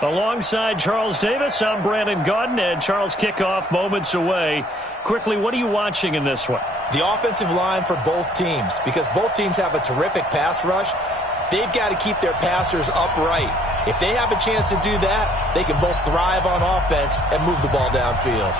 Alongside Charles Davis, I'm Brandon Gaudin, and Charles, kickoff moments away. Quickly, what are you watching in this one? The offensive line for both teams, because both teams have a terrific pass rush. They've got to keep their passers upright. If they have a chance to do that, they can both thrive on offense and move the ball downfield.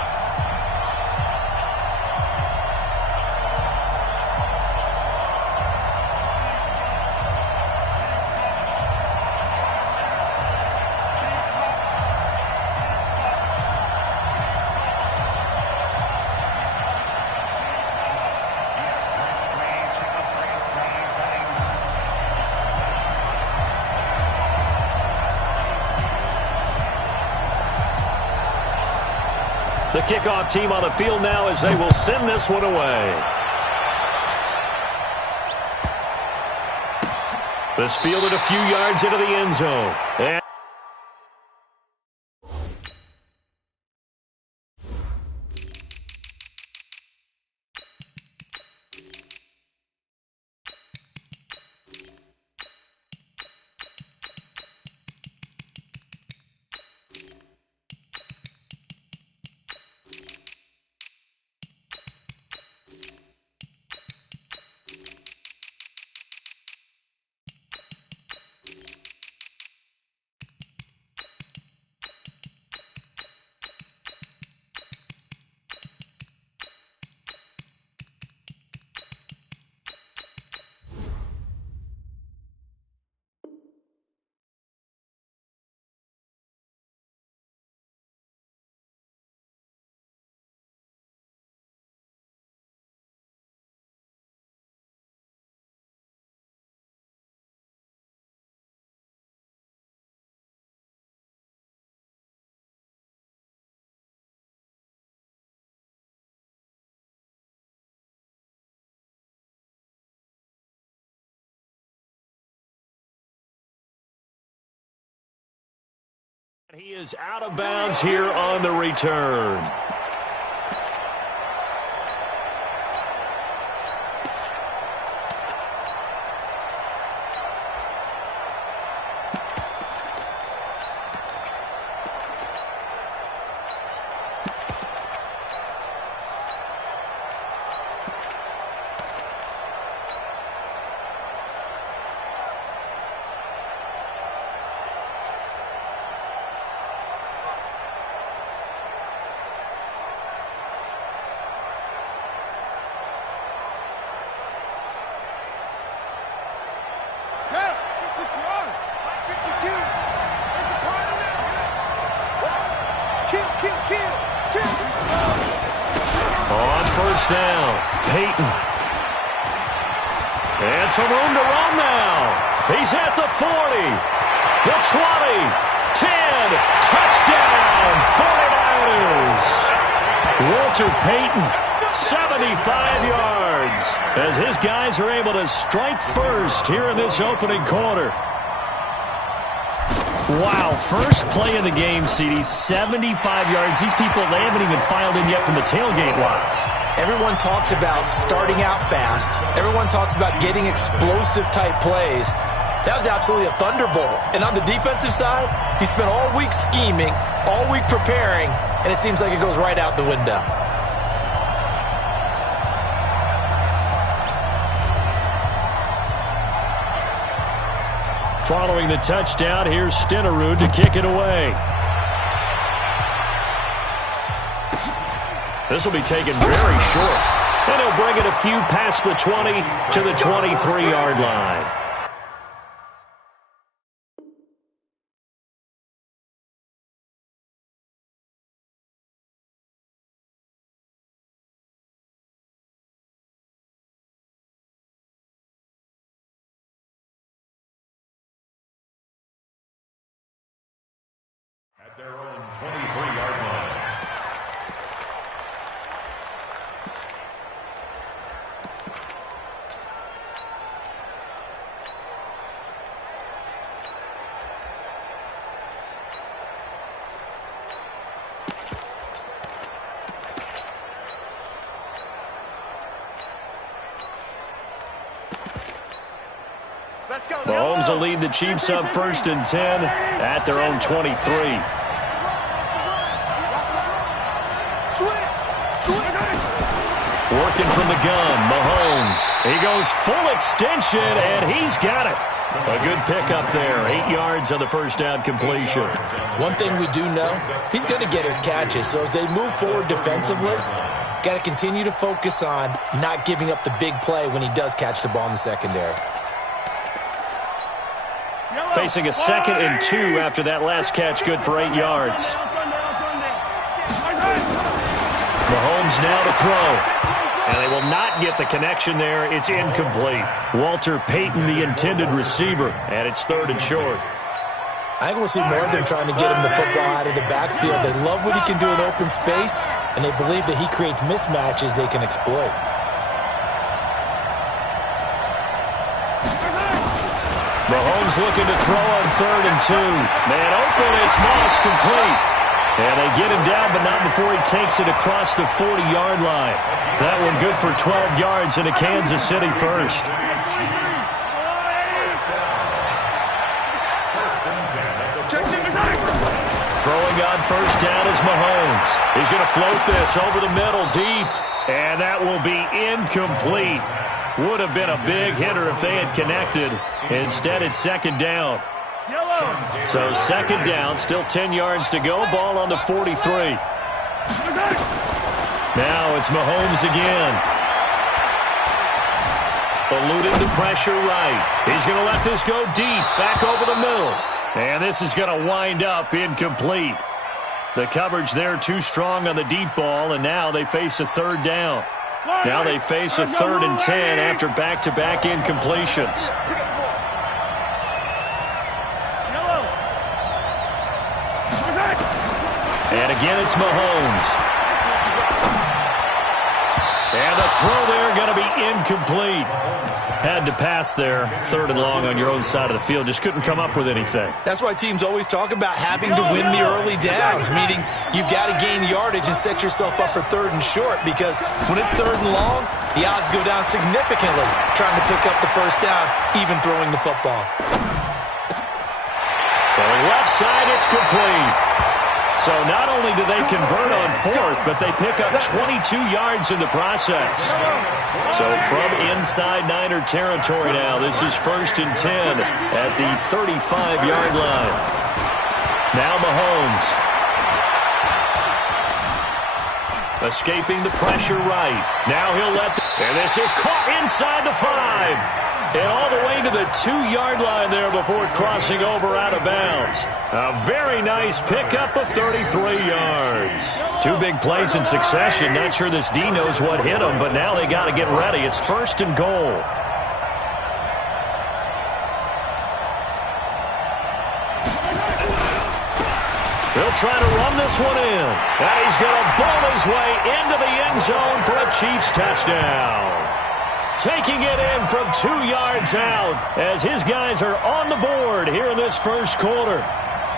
The kickoff team on the field now as they will send this one away. This fielded a few yards into the end zone. And he is out of bounds here on the return. First down, Peyton. And some room to run now. He's at the 40, the 20, 10, touchdown, 49ers. Walter Payton, 75 yards, as his guys are able to strike first here in this opening quarter. Wow, first play of the game, CD, 75 yards. These people, they haven't even filed in yet from the tailgate lots. Everyone talks about starting out fast. Everyone talks about getting explosive-type plays. That was absolutely a thunderbolt. And on the defensive side, he spent all week scheming, all week preparing, and it seems like it goes right out the window. Following the touchdown, here's Stenerud to kick it away. This will be taken very short. And he'll bring it a few past the 20 to the 23-yard line. At their own 23-yard line. will lead the Chiefs up 1st and 10 at their own 23. Working from the gun, Mahomes. He goes full extension, and he's got it. A good pickup there. 8 yards on the first down completion. One thing we do know, he's going to get his catches. So as they move forward defensively, got to continue to focus on not giving up the big play when he does catch the ball in the secondary. Facing a 2nd and 2 after that last catch, good for 8 yards. Mahomes now to throw. And they will not get the connection there. It's incomplete. Walter Payton, the intended receiver, and it's 3rd and short. I think we'll see more of them trying to get him the football out of the backfield. They love what he can do in open space, and they believe that he creates mismatches they can exploit. Mahomes looking to throw on 3rd and 2. Man open, it's Moss complete. And they get him down, but not before he takes it across the 40-yard line. That one good for 12 yards into Kansas City first. Throwing on 1st down is Mahomes. He's going to float this over the middle deep, and that will be incomplete. Would have been a big hitter if they had connected. Instead, it's 2nd down. So 2nd down, still 10 yards to go. Ball on the 43. Now it's Mahomes again. Eluding the pressure right. He's going to let this go deep, back over the middle. And this is going to wind up incomplete. The coverage there too strong on the deep ball, and now they face a 3rd down. Now they face a 3rd and 10 after back-to-back incompletions. And again, it's Mahomes. And the throw there going to be incomplete. Had to pass there, 3rd and long on your own side of the field. Just couldn't come up with anything. That's why teams always talk about having to win the early downs, meaning you've got to gain yardage and set yourself up for 3rd and short, because when it's 3rd and long, the odds go down significantly trying to pick up the 1st down, even throwing the football. Throwing left side, it's complete. So not only do they convert on 4th, but they pick up 22 yards in the process. So from inside Niner territory now, this is 1st and 10 at the 35-yard line. Now Mahomes. Escaping the pressure right. Now he'll and this is caught inside the 5. And all the way to the 2-yard line there before crossing over out of bounds. A very nice pickup of 33 yards. 2 big plays in succession. Not sure this D knows what hit them, but now they got to get ready. It's 1st and goal. He'll try to run this one in. And he's going to bowl his way into the end zone for a Chiefs touchdown. Taking it in from 2 yards out as his guys are on the board here in this 1st quarter.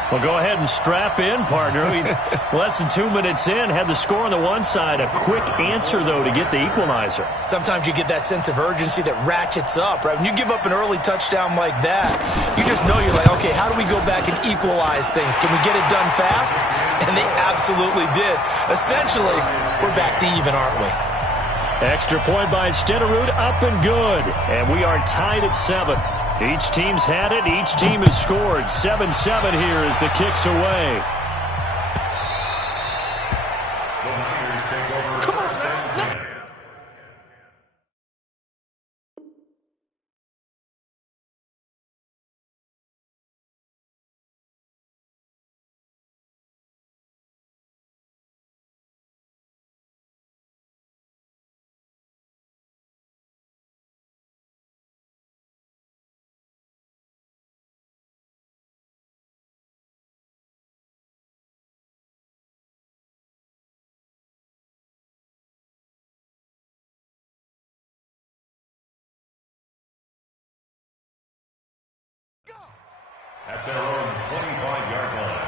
Well, go ahead and strap in, partner. Less than 2 minutes in, had the score on the one side. A quick answer, though, to get the equalizer. Sometimes you get that sense of urgency that ratchets up, right? When you give up an early touchdown like that, you just know you're like, okay, how do we go back and equalize things? Can we get it done fast? And they absolutely did. Essentially, we're back to even, aren't we? Extra point by Stenerud, up and good. And we are tied at 7. Each team's had it. Each team has scored. 7-7 here as the kick's away. The Niners take over. Come on, man. At their own 25-yard line.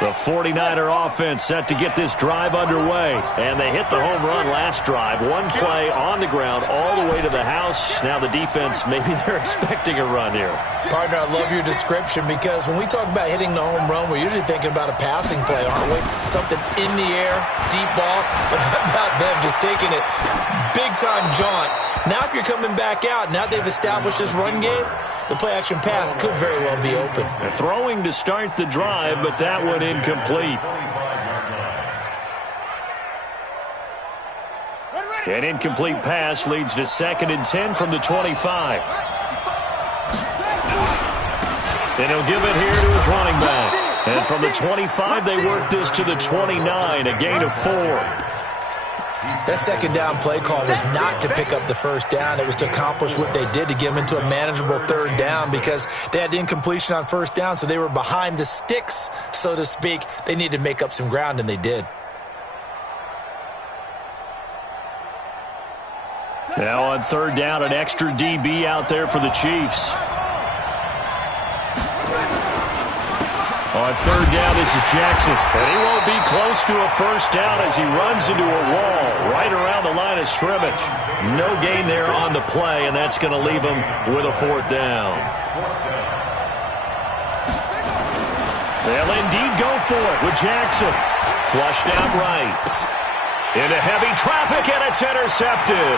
The 49er offense set to get this drive underway. And they hit the home run last drive. One play on the ground all the way to the house. Now the defense, maybe they're expecting a run here. Partner, I love your description because when we talk about hitting the home run, we're usually thinking about a passing play, aren't we? Something in the air, deep ball. But how about them just taking it big-time jaunt? Now if you're coming back out, now they've established this run game, the play-action pass could very well be open. They're throwing to start the drive, but that one incomplete. An incomplete pass leads to 2nd and 10 from the 25. And he'll give it here to his running back. And from the 25, they work this to the 29, a gain of 4. That second down play call was not to pick up the first down. It was to accomplish what they did to get them into a manageable third down because they had the incompletion on first down, so they were behind the sticks, so to speak. They needed to make up some ground, and they did. Now on third down, an extra DB out there for the Chiefs. On third down, this is Jackson. And he won't be close to a first down as he runs into a wall right around the line of scrimmage. No gain there on the play, and that's going to leave him with a 4th down. They'll indeed go for it with Jackson. Flushed out right. Into heavy traffic, and it's intercepted.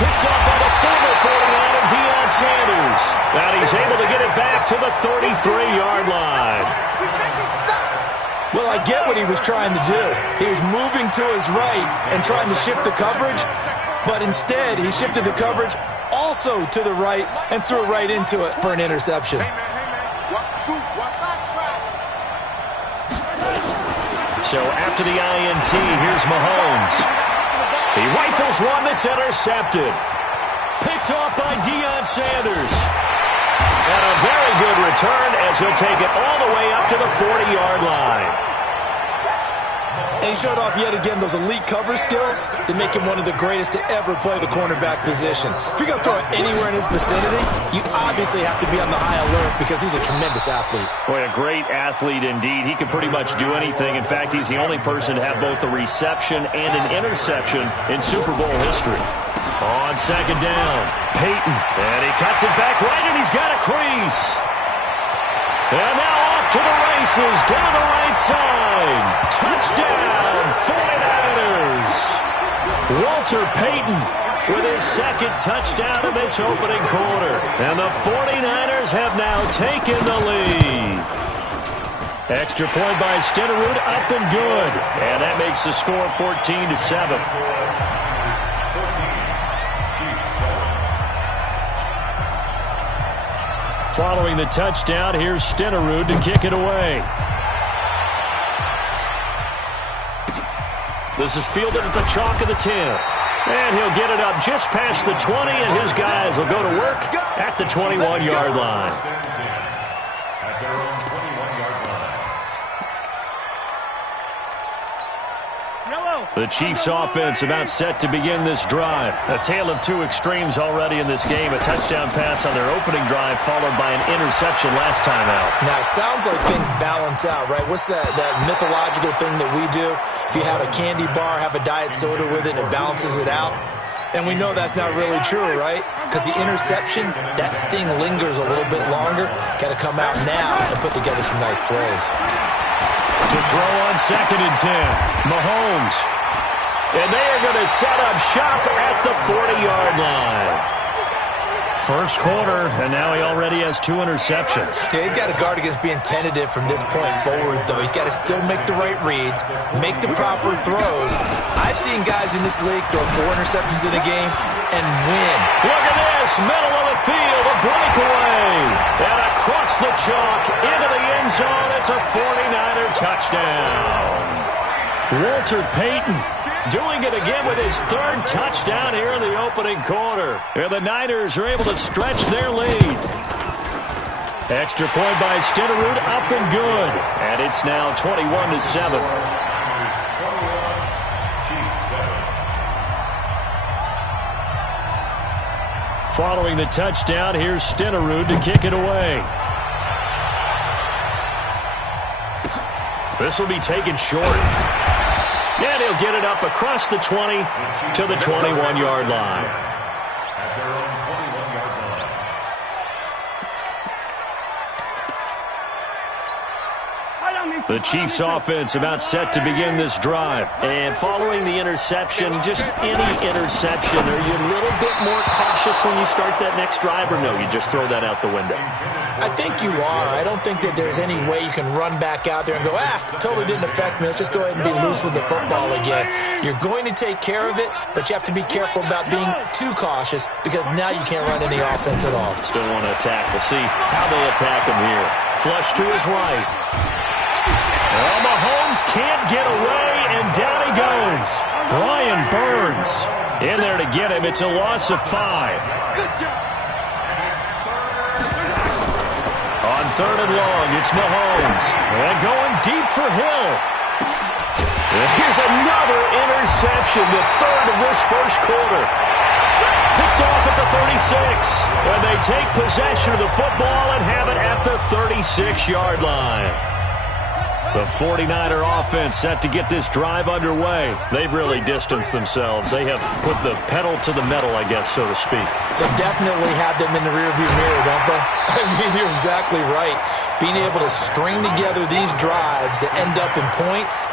Picked up by the former 49er, Deion Sanders. And he's able to get it back to the 33-yard line. Well, I get what he was trying to do. He was moving to his right and trying to shift the coverage, but instead he shifted the coverage also to the right and threw right into it for an interception. So after the INT, here's Mahomes. He rifles one that's intercepted. Picked off by Deion Sanders. And a very good return as he'll take it all the way up to the 40-yard line. And he showed off yet again those elite cover skills that make him one of the greatest to ever play the cornerback position. If you're going to throw it anywhere in his vicinity, you obviously have to be on the high alert because he's a tremendous athlete. Boy, a great athlete indeed. He can pretty much do anything. In fact, he's the only person to have both a reception and an interception in Super Bowl history. On second down, Peyton. And he cuts it back right, and he's got a crease. And now off to the races, down the right side. Touchdown, 49ers. Walter Payton with his 2nd touchdown in this opening quarter. And the 49ers have now taken the lead. Extra point by Stenerud, up and good. And that makes the score 14-7. Following the touchdown, here's Stenerud to kick it away. This is fielded at the chalk of the 10. And he'll get it up just past the 20, and his guys will go to work at the 21-yard line. The Chiefs offense about set to begin this drive. A tale of two extremes already in this game. A touchdown pass on their opening drive followed by an interception last time out. Now, it sounds like things balance out, right? What's that mythological thing that we do? If you have a candy bar, have a diet soda with it, and it balances it out. And we know that's not really true, right? Because the interception, that sting lingers a little bit longer. Got to come out now and put together some nice plays. To throw on 2nd and 10, Mahomes. And they are going to set up shop at the 40-yard line. First quarter, and now he already has 2 interceptions. Yeah, he's got to guard against being tentative from this point forward, though. He's got to still make the right reads, make the proper throws. I've seen guys in this league throw 4 interceptions in a game and win. Look at this, middle of the field, a breakaway. And across the chalk, into the end zone, it's a 49er touchdown. Walter Payton doing it again with his 3rd touchdown here in the opening quarter. And the Niners are able to stretch their lead. Extra point by Stenerud, up and good. And it's now 21-7. Following the touchdown, here's Stenerud to kick it away. This will be taken short. And he'll get it up across the 20 to the 21-yard line. At their own 21-yard line. The Chiefs offense about set to begin this drive. And following the interception, just any interception, are you a little bit more cautious when you start that next drive, or no, you just throw that out the window? I think you are. I don't think that there's any way you can run back out there and go, totally didn't affect me. Let's just go ahead and be loose with the football again. You're going to take care of it, but you have to be careful about being too cautious because now you can't run any offense at all. Still want to attack. We'll see how they attack him here. Flush to his right. Well, Mahomes can't get away, and down he goes. Brian Burns in there to get him. It's a loss of 5. Good job. On 3rd and long, it's Mahomes. And going deep for Hill. And here's another interception, the 3rd of this first quarter. Picked off at the 36. And they take possession of the football and have it at the 36-yard line. The 49er offense set to get this drive underway. They've really distanced themselves. They have put the pedal to the metal, I guess, so to speak. So definitely have them in the rearview mirror, don't they? I mean, you're exactly right. Being able to string together these drives that end up in points,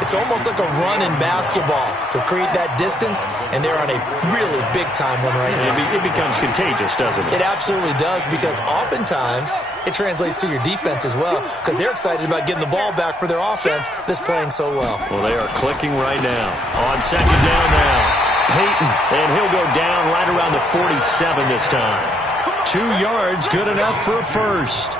it's almost like a run in basketball to create that distance, and they're on a really big-time one right now. It becomes contagious, doesn't it? It absolutely does, because oftentimes it translates to your defense as well, because they're excited about getting the ball back for their offense that's playing so well. Well, they are clicking right now. On 2nd down now, Peyton, and he'll go down right around the 47 this time. 2 yards, good enough for a first.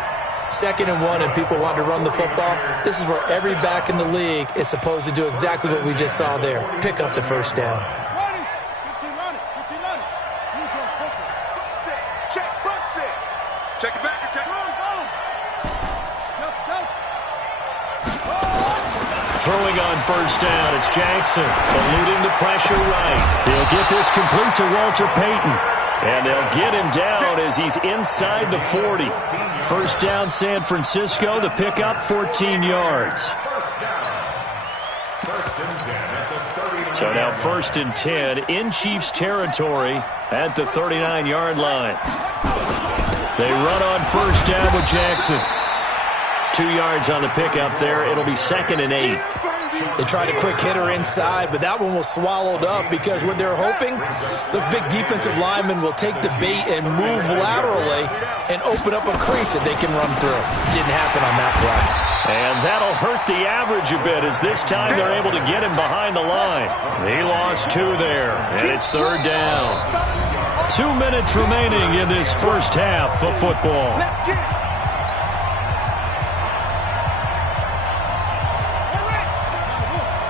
2nd and 1, and people want to run the football. This is where every back in the league is supposed to do exactly what we just saw there. Pick up the first down. Check it back and check. Throwing on 1st down, it's Jackson, eluding the pressure right. He'll get this complete to Walter Payton. And they'll get him down as he's inside the 40. 1st down, San Francisco. The pickup, 14 yards. So now 1st and 10 in Chiefs territory at the 39-yard line. They run on 1st down with Jackson. 2 yards on the pickup there. It'll be 2nd and 8. They tried a quick hitter inside, but that one was swallowed up because what they're hoping, those big defensive linemen will take the bait and move laterally and open up a crease that they can run through. Didn't happen on that play. And that'll hurt the average a bit as this time they're able to get him behind the line. He lost 2 there, and it's 3rd down. 2 minutes remaining in this first half of football.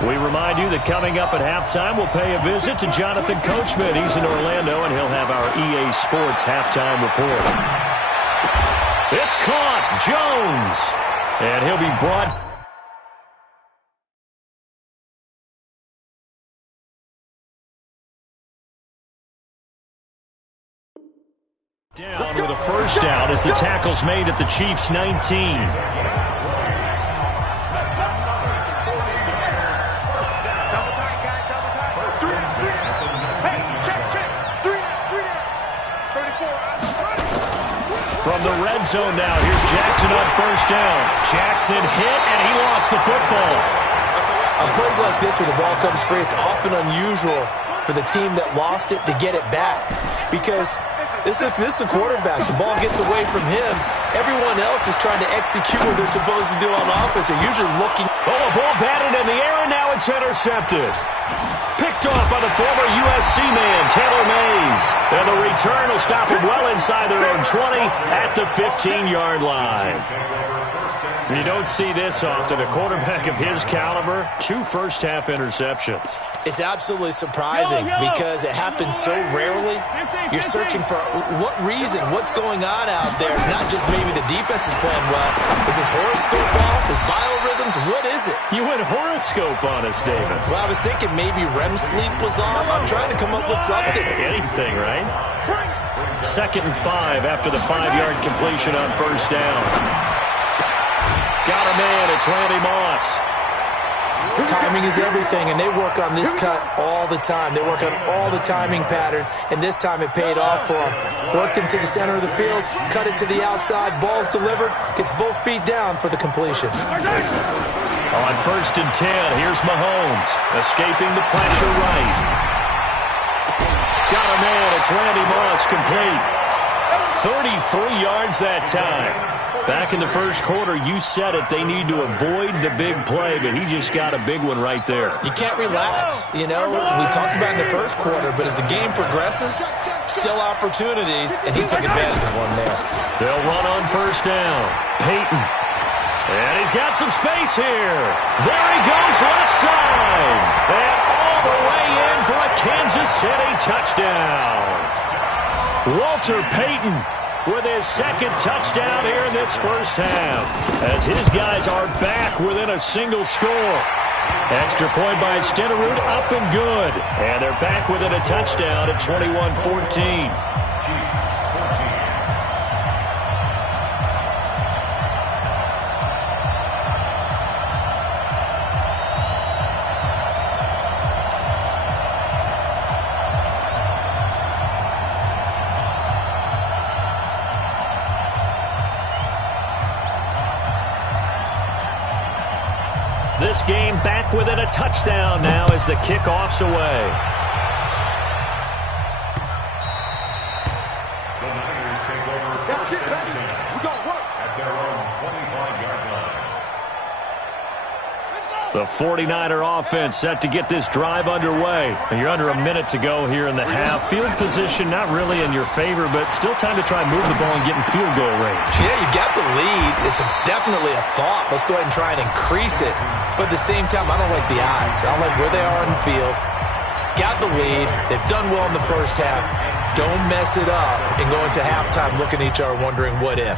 We remind you that coming up at halftime, we'll pay a visit to Jonathan Coachman. He's in Orlando, and he'll have our EA Sports halftime report. It's caught. Jones. And he'll be brought down with a 1st down as the tackle's made at the Chiefs' 19. From the red zone now, here's Jackson on 1st down. Jackson hit, and he lost the football. On plays like this where the ball comes free, it's often unusual for the team that lost it to get it back. Because this is the quarterback. The ball gets away from him. Everyone else is trying to execute what they're supposed to do on offense. They're usually looking. Oh, a ball batted in the air, and now it's intercepted. Picked off by the former USC man, Taylor Mays. And the return will stop him well inside their own 20 at the 15-yard line. You don't see this often. A quarterback of his caliber, 2 first-half interceptions. It's absolutely surprising because it happens so rarely. You're searching for what reason, what's going on out there. It's not just maybe the defense is playing well. Is his horoscope off? His biorhythms? What is it? You went horoscope on us, David. Well, I was thinking maybe REM sleep was off. I'm trying to come up with something. Anything, right? 2nd and 5 after the 5-yard completion on 1st down. Got a man. It's Randy Moss. Timing is everything, and they work on this cut all the time. They work on all the timing patterns, and this time it paid off for him. Worked him to the center of the field, cut it to the outside, ball's delivered, gets both feet down for the completion. On 1st and 10, here's Mahomes, escaping the pressure right. Got a man. It's Randy Moss, complete. 33 yards that time. Back in the first quarter, you said it, they need to avoid the big play, but he just got a big one right there. You can't relax. You know, we talked about it in the first quarter, but as the game progresses, still opportunities, and he took advantage of one there. They'll run on 1st down. Peyton. And he's got some space here. There he goes, left side. And all the way in for a Kansas City touchdown. Walter Payton with his 2nd touchdown here in this first half, as his guys are back within a single score. Extra point by Stenerud, up and good. And they're back within a touchdown at 21-14. This game back within a touchdown now as the kickoff's away. The Niners take over 1st and 10 at their own 25-yard line. The 49er offense set to get this drive underway. And you're under a minute to go here in the half. Field position not really in your favor, but still time to try and move the ball and get in field goal range. Yeah, you got the lead. It's definitely a thought. Let's go ahead and try and increase it. But at the same time, I don't like the odds. I don't like where they are on the field. Got the lead. They've done well in the first half. Don't mess it up and go into halftime looking at each other wondering what if.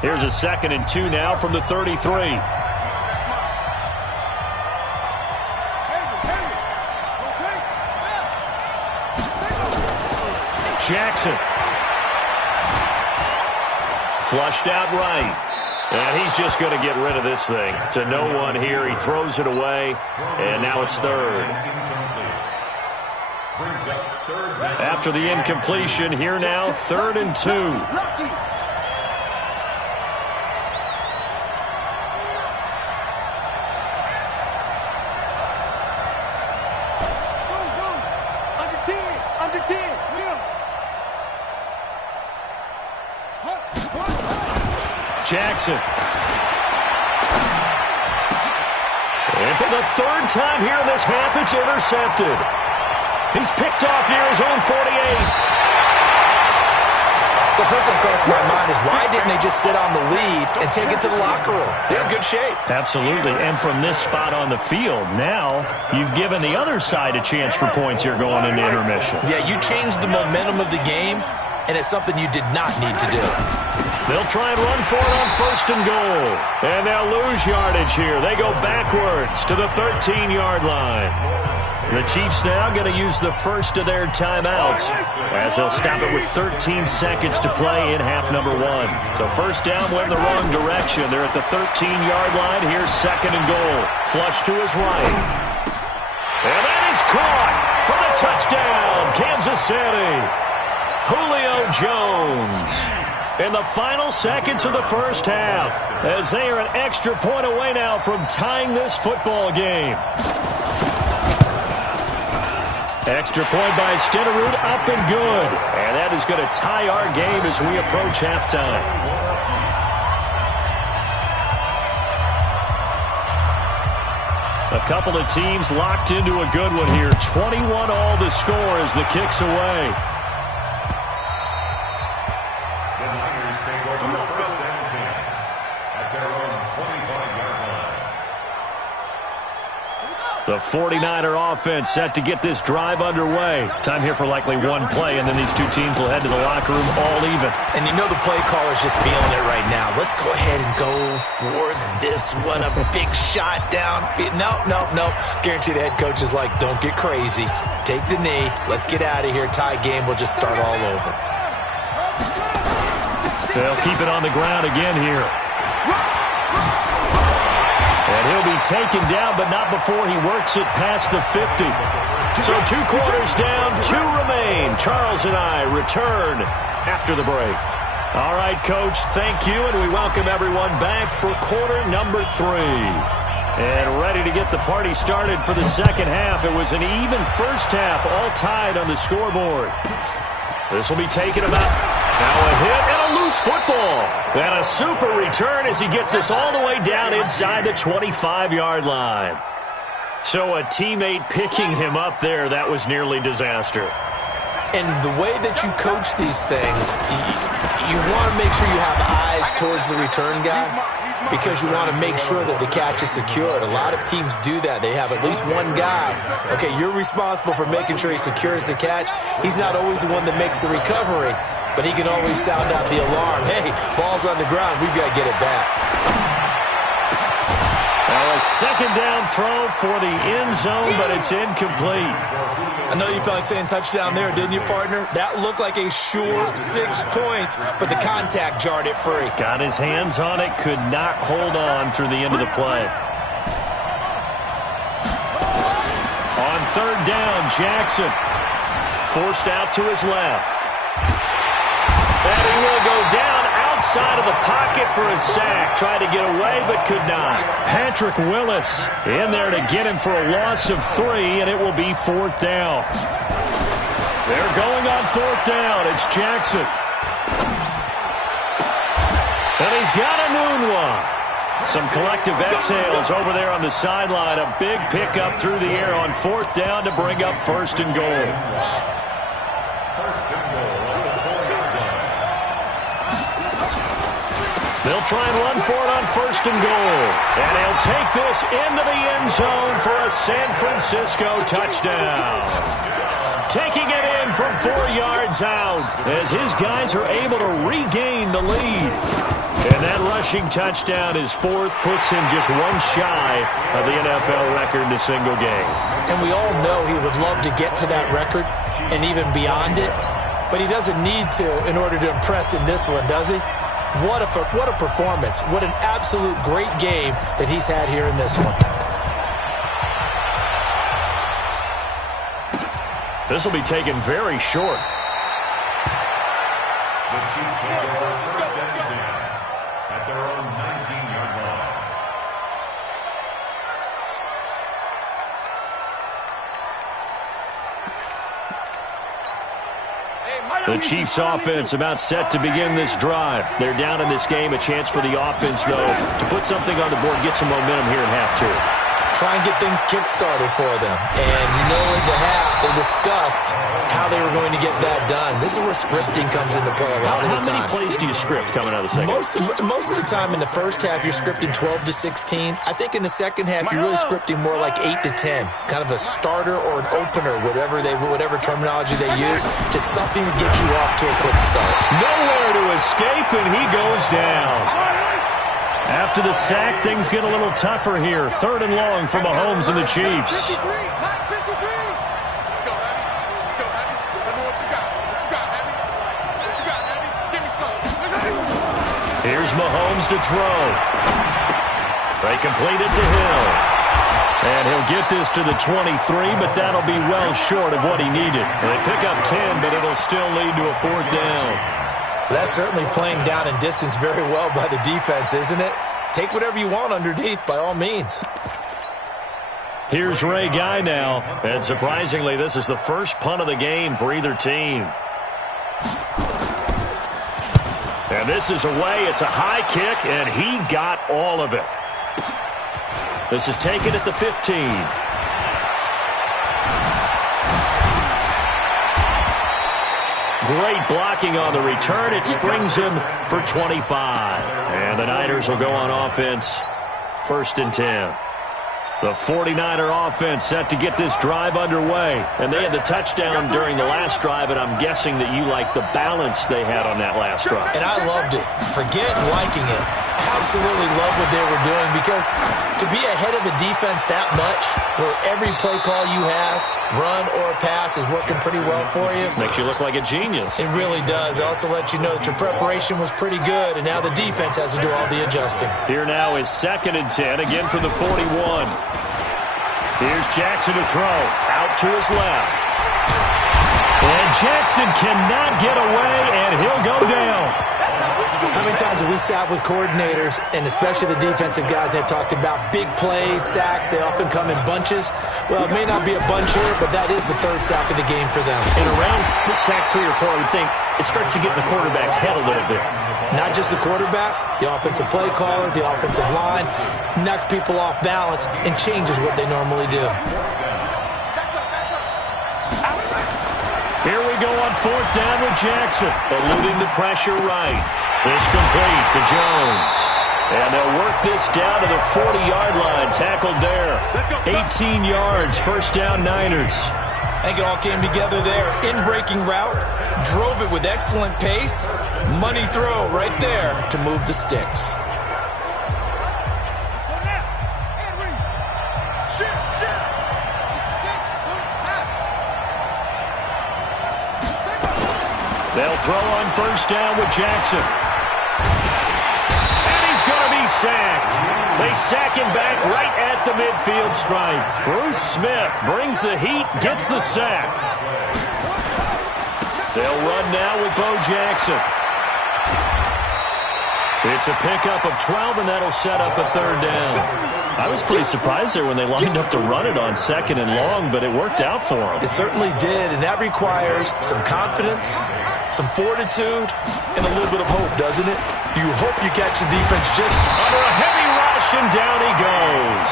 Here's a 2nd and 2 now from the 33. Jackson. Flushed out right. And he's just going to get rid of this thing. To no one here. He throws it away. And now it's 3rd. After the incompletion, here now, 3rd and 2. Jackson. And for the 3rd time here in this half, it's intercepted. He's picked off near his own 48. So first thing crossed my mind is why didn't they just sit on the lead and take it to the locker room? They're in good shape. Absolutely. And from this spot on the field, now you've given the other side a chance for points here going into intermission. Yeah, you changed the momentum of the game, and it's something you did not need to do. They'll try and run for it on 1st and goal. And they'll lose yardage here. They go backwards to the 13-yard line. The Chiefs now going to use the first of their timeouts as they'll stop it with 13 seconds to play in half number 1. So 1st down went in the wrong direction. They're at the 13-yard line. Here's 2nd and goal. Flush to his right. And that is caught for the touchdown, Kansas City. Julio Jones. In the final seconds of the first half, as they are an extra point away now from tying this football game. Extra point by Stenerud, up and good. And that is going to tie our game as we approach halftime. A couple of teams locked into a good one here. 21 all the score as the kick's away. The 49er offense set to get this drive underway. Time here for likely one play, and then these two teams will head to the locker room all even. And you know the play caller's just feeling it right now. Let's go ahead and go for this one. A big shot down. No. Guarantee the head coach is like, don't get crazy. Take the knee. Let's get out of here. Tie game. We'll just start all over. They'll keep it on the ground again here. And he'll be taken down, but not before he works it past the 50. So 2 quarters down, 2 remain. Charles and I return after the break. All right, Coach, thank you, and we welcome everyone back for quarter number 3. And ready to get the party started for the second half. It was an even first half, all tied on the scoreboard. This will be taken about now a hit and a loose football. And a super return as he gets us all the way down inside the 25-yard line. So a teammate picking him up there, that was nearly disaster. And the way that you coach these things, you want to make sure you have eyes towards the return guy because you want to make sure that the catch is secured. A lot of teams do that. They have at least one guy. Okay, you're responsible for making sure he secures the catch. He's not always the one that makes the recovery, but he can always sound out the alarm. Hey, ball's on the ground. We've got to get it back. Well, a second down throw for the end zone, but it's incomplete. I know you felt like saying touchdown there, didn't you, partner? That looked like a sure 6 points, but the contact jarred it free. Got his hands on it, could not hold on through the end of the play. On third down, Jackson forced out to his left. And he will go down outside of the pocket for a sack. Tried to get away, but could not. Patrick Willis in there to get him for a loss of 3, and it will be 4th down. They're going on 4th down. It's Jackson. And he's got a noon one. Some collective exhales over there on the sideline. A big pickup through the air on 4th down to bring up 1st and goal. They'll try and run for it on 1st and goal. And he'll take this into the end zone for a San Francisco touchdown. Taking it in from 4 yards out as his guys are able to regain the lead. And that rushing touchdown is 4th, puts him just 1 shy of the NFL record in a single game. And we all know he would love to get to that record and even beyond it, but he doesn't need to in order to impress in this one, does he? What a performance. What an absolute great game that he's had here in this one. This will be taken very short. The Chiefs will go for 1st and 10 at their own 19-yard line. The Chiefs offense about set to begin this drive. They're down in this game. A chance for the offense, though, to put something on the board, get some momentum here in half 2. Try and get things kick-started for them. And you know in the half, they discussed how they were going to get that done. This is where scripting comes into play a lot of the time. How many plays do you script coming out of the second? Most of the time in the first half, you're scripting 12 to 16. I think in the second half, you're really scripting more like 8 to 10. Kind of a starter or an opener, whatever terminology they use, just something to get you off to a quick start. Nowhere to escape, and he goes down. After the sack, things get a little tougher here. 3rd and long for Mahomes and the Chiefs. Here's Mahomes to throw. They complete it to Hill. And he'll get this to the 23, but that'll be well short of what he needed. They pick up 10, but it'll still lead to a 4th down. That's certainly playing down in distance very well by the defense, isn't it? Take whatever you want underneath, by all means. Here's Ray Guy now. And surprisingly, this is the first punt of the game for either team. And this is away. It's a high kick, and he got all of it. This is taken at the 15. Great blocking on the return. It springs him for 25. And the Niners will go on offense. 1st and 10. The 49er offense set to get this drive underway. And they had the touchdown during the last drive, and I'm guessing that you like the balance they had on that last drive. And I loved it. Forget liking it. Absolutely love what they were doing, because to be ahead of a defense that much, where every play call you have, run or pass, is working pretty well for you. Makes you look like a genius. It really does. It also lets you know that your preparation was pretty good, and now the defense has to do all the adjusting. Here now is 2nd and 10, again from the 41. Here's Jackson to throw, out to his left. And Jackson cannot get away, and he'll go down. How many times have we sat with coordinators, and especially the defensive guys, they've talked about big plays, sacks. They often come in bunches. Well, it may not be a bunch here, but that is the 3rd sack of the game for them. And around sack 3 or 4, I would think it starts to get in the quarterback's head a little bit. Not just the quarterback, the offensive play caller, the offensive line, knocks people off balance and changes what they normally do. Here we go on 4th down with Jackson, eluding the pressure right. It's complete to Jones. And they'll work this down to the 40-yard line, tackled there. 18 yards, 1st down Niners. I think it all came together there. In-breaking route, drove it with excellent pace. Money throw right there to move the sticks. They'll throw on 1st down with Jackson. And he's going to be sacked. They sack him back right at the midfield stripe. Bruce Smith brings the heat, gets the sack. They'll run now with Bo Jackson. It's a pickup of 12, and that'll set up a 3rd down. I was pretty surprised there when they lined up to run it on 2nd and long, but it worked out for them. It certainly did, and that requires some confidence, some fortitude, and a little bit of hope, doesn't it? You hope you catch the defense just under a heavy rush, and down he goes.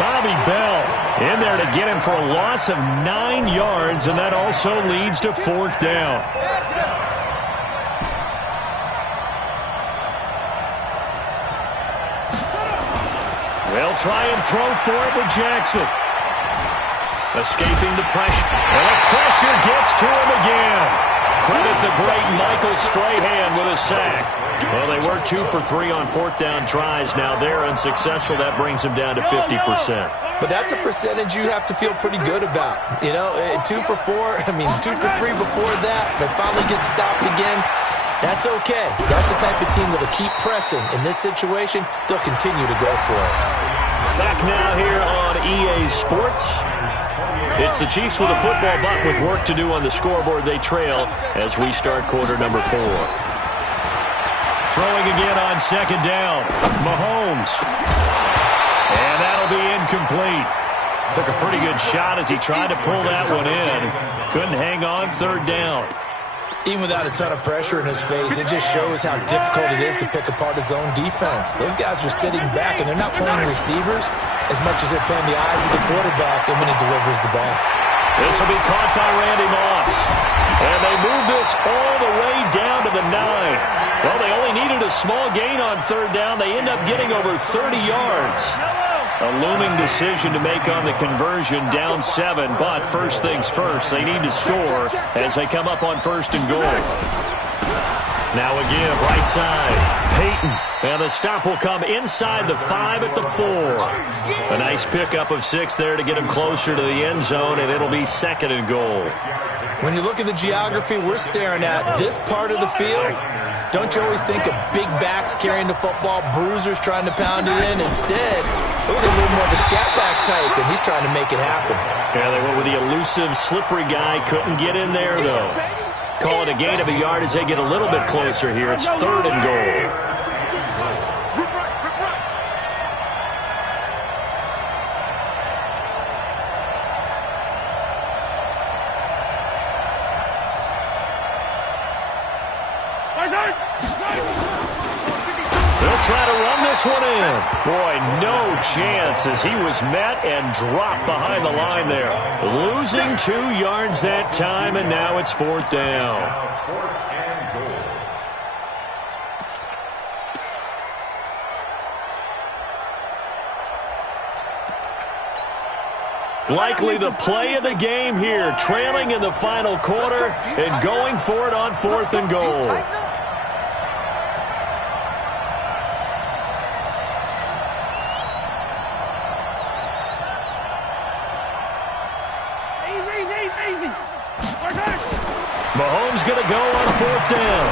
Bobby Bell in there to get him for a loss of 9 yards, and that also leads to 4th down. They'll try and throw for it with Jackson. Escaping the pressure. And the pressure gets to him again. Credit the great Michael Strahan with a sack. Well, they were 2 for 3 on 4th down tries. Now they're unsuccessful. That brings them down to 50%. But that's a percentage you have to feel pretty good about. You know, 2 for 4, 2 for 3 before that. They finally get stopped again. That's okay. That's the type of team that'll keep pressing. In this situation, they'll continue to go for it. Back now here on EA Sports. It's the Chiefs with a football, but with work to do on the scoreboard. They trail as we start quarter number 4. Throwing again on 2nd down. Mahomes. And that'll be incomplete. Took a pretty good shot as he tried to pull that one in. Couldn't hang on, 3rd down. Even without a ton of pressure in his face, it just shows how difficult it is to pick apart his own defense. Those guys are sitting back, and they're not playing receivers as much as they're playing the eyes of the quarterback when he delivers the ball. This will be caught by Randy Moss. And they move this all the way down to the 9. Well, they only needed a small gain on 3rd down. They end up getting over 30 yards. A looming decision to make on the conversion, down 7. But first things first, they need to score as they come up on 1st and goal. Now a give, right side. Peyton. And the stop will come inside the 5 at the 4. A nice pickup of 6 there to get him closer to the end zone, and it'll be 2nd and goal. When you look at the geography we're staring at, this part of the field, don't you always think of big backs carrying the football, bruisers trying to pound it in? Instead, look at a little more of a scat back type, and he's trying to make it happen. Yeah, they went with the elusive, slippery guy. Couldn't get in there, though. Call it a gain of a yard as they get a little bit closer here. It's 3rd and goal. They'll try to run this one in. Boy, no chance as he was met and dropped behind the line there. Losing 2 yards that time, and now it's 4th down. Likely the play of the game here, trailing in the final quarter and going for it on 4th and goal. Mahomes going to go on 4th down.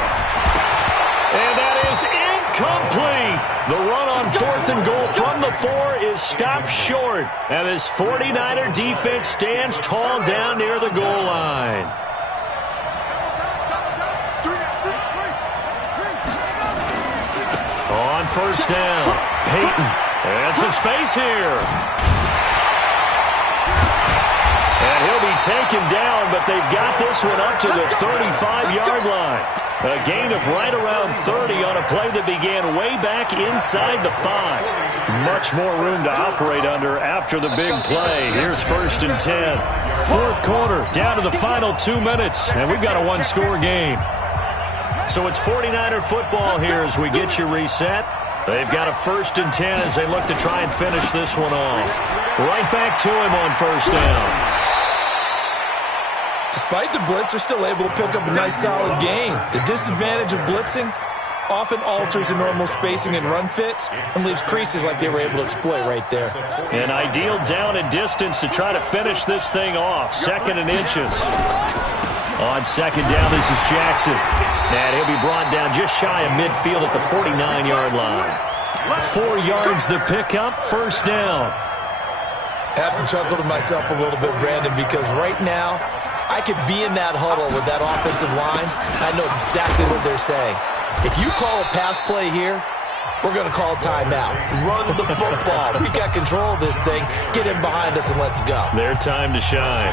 And that is incomplete. The run on 4th and goal from the 4 is stopped short. And this 49er defense stands tall down near the goal line. On 1st down, Peyton. And some space here. And he'll be taken down, but they've got this one up to the 35-yard line. A gain of right around 30 on a play that began way back inside the 5. Much more room to operate under after the big play. Here's 1st and 10. 4th quarter, down to the final 2 minutes, and we've got a one-score game. So it's 49er football here as we get you reset. They've got a 1st and 10 as they look to try and finish this one off. Right back to him on 1st down. Despite the blitz, they're still able to pick up a nice solid gain. The disadvantage of blitzing often alters the normal spacing and run fits and leaves creases like they were able to exploit right there. An ideal down and distance to try to finish this thing off. 2nd and inches. On 2nd down, this is Jackson. And he'll be brought down just shy of midfield at the 49-yard line. 4 yards the pickup, 1st down. I have to chuckle to myself a little bit, Brandon, because right now I could be in that huddle with that offensive line. I know exactly what they're saying. If you call a pass play here, we're going to call timeout. Run the football. We've got control of this thing. Get him behind us and let's go. Their time to shine.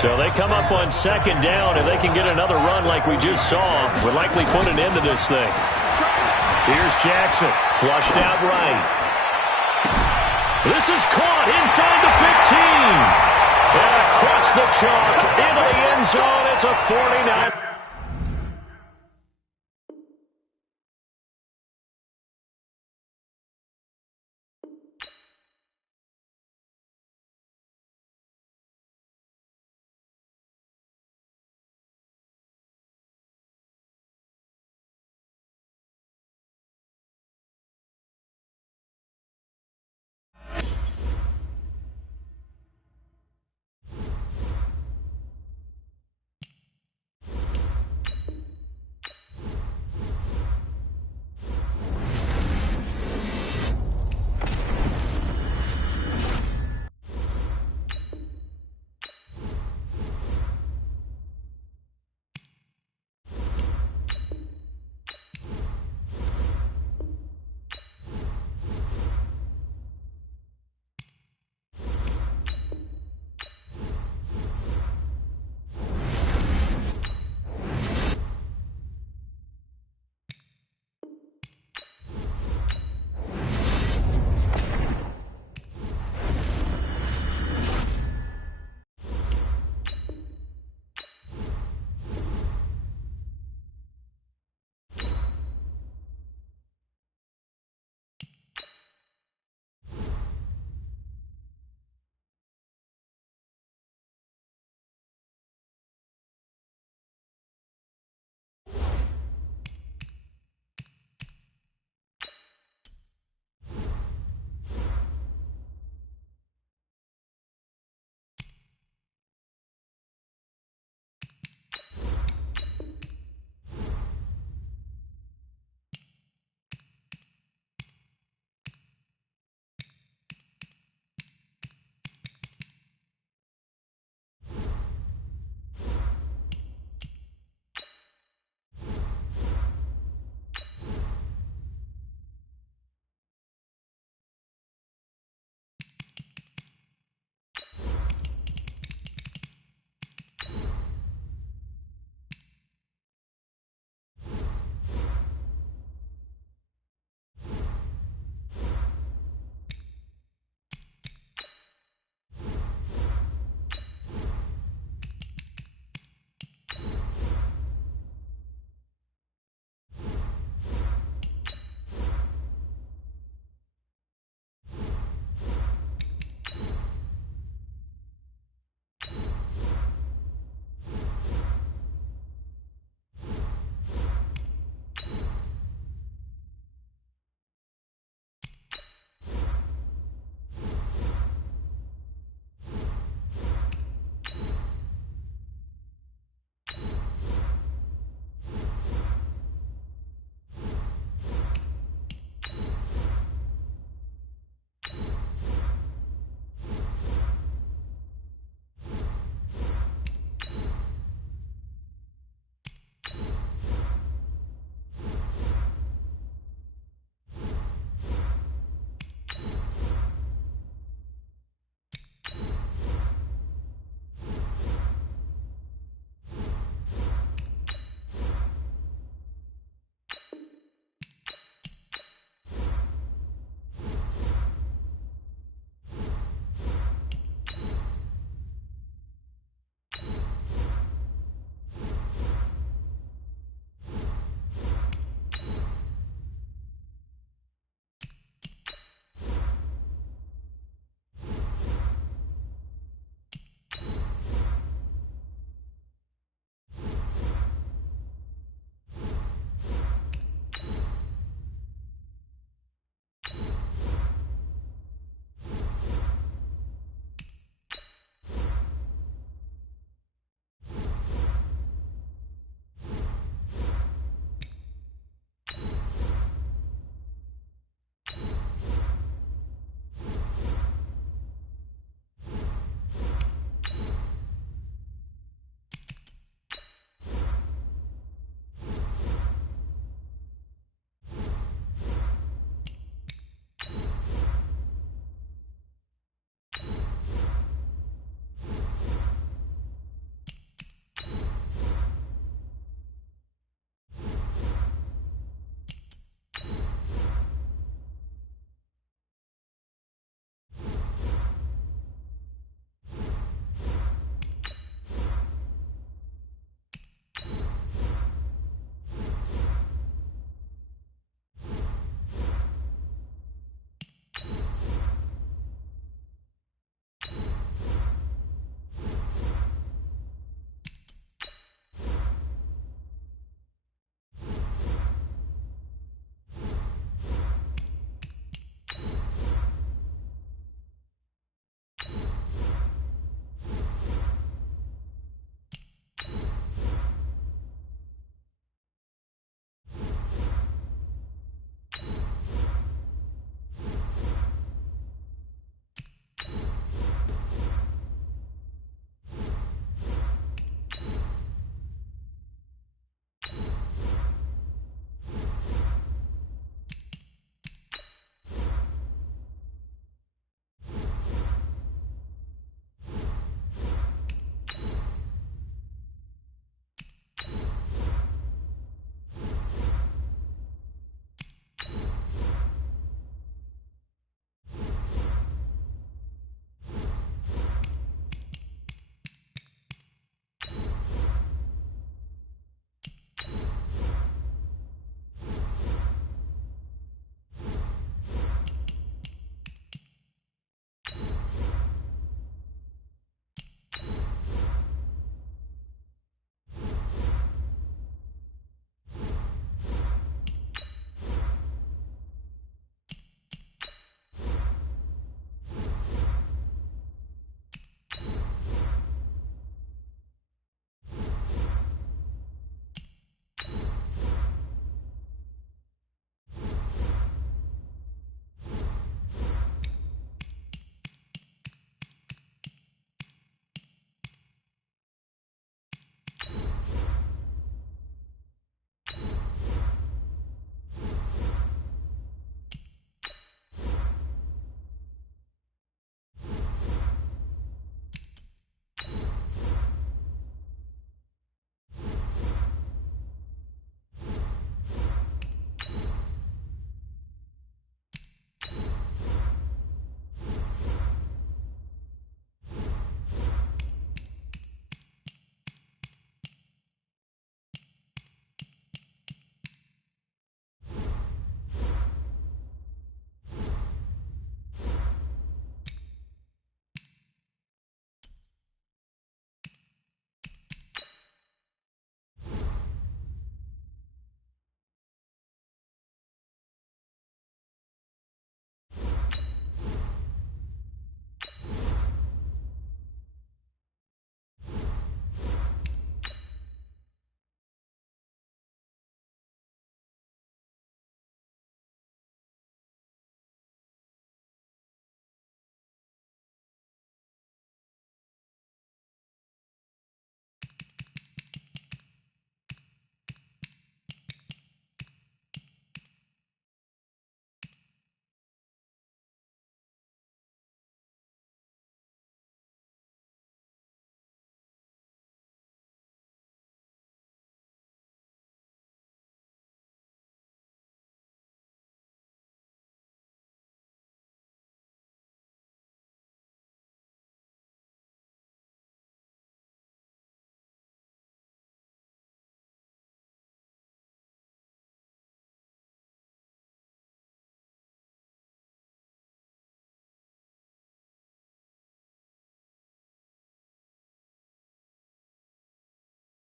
So they come up on 2nd down, and they can get another run like we just saw. Would likely put an end to this thing. Here's Jackson. Flushed out right. This is caught inside the 15. And across the chalk into the end zone. It's a 49.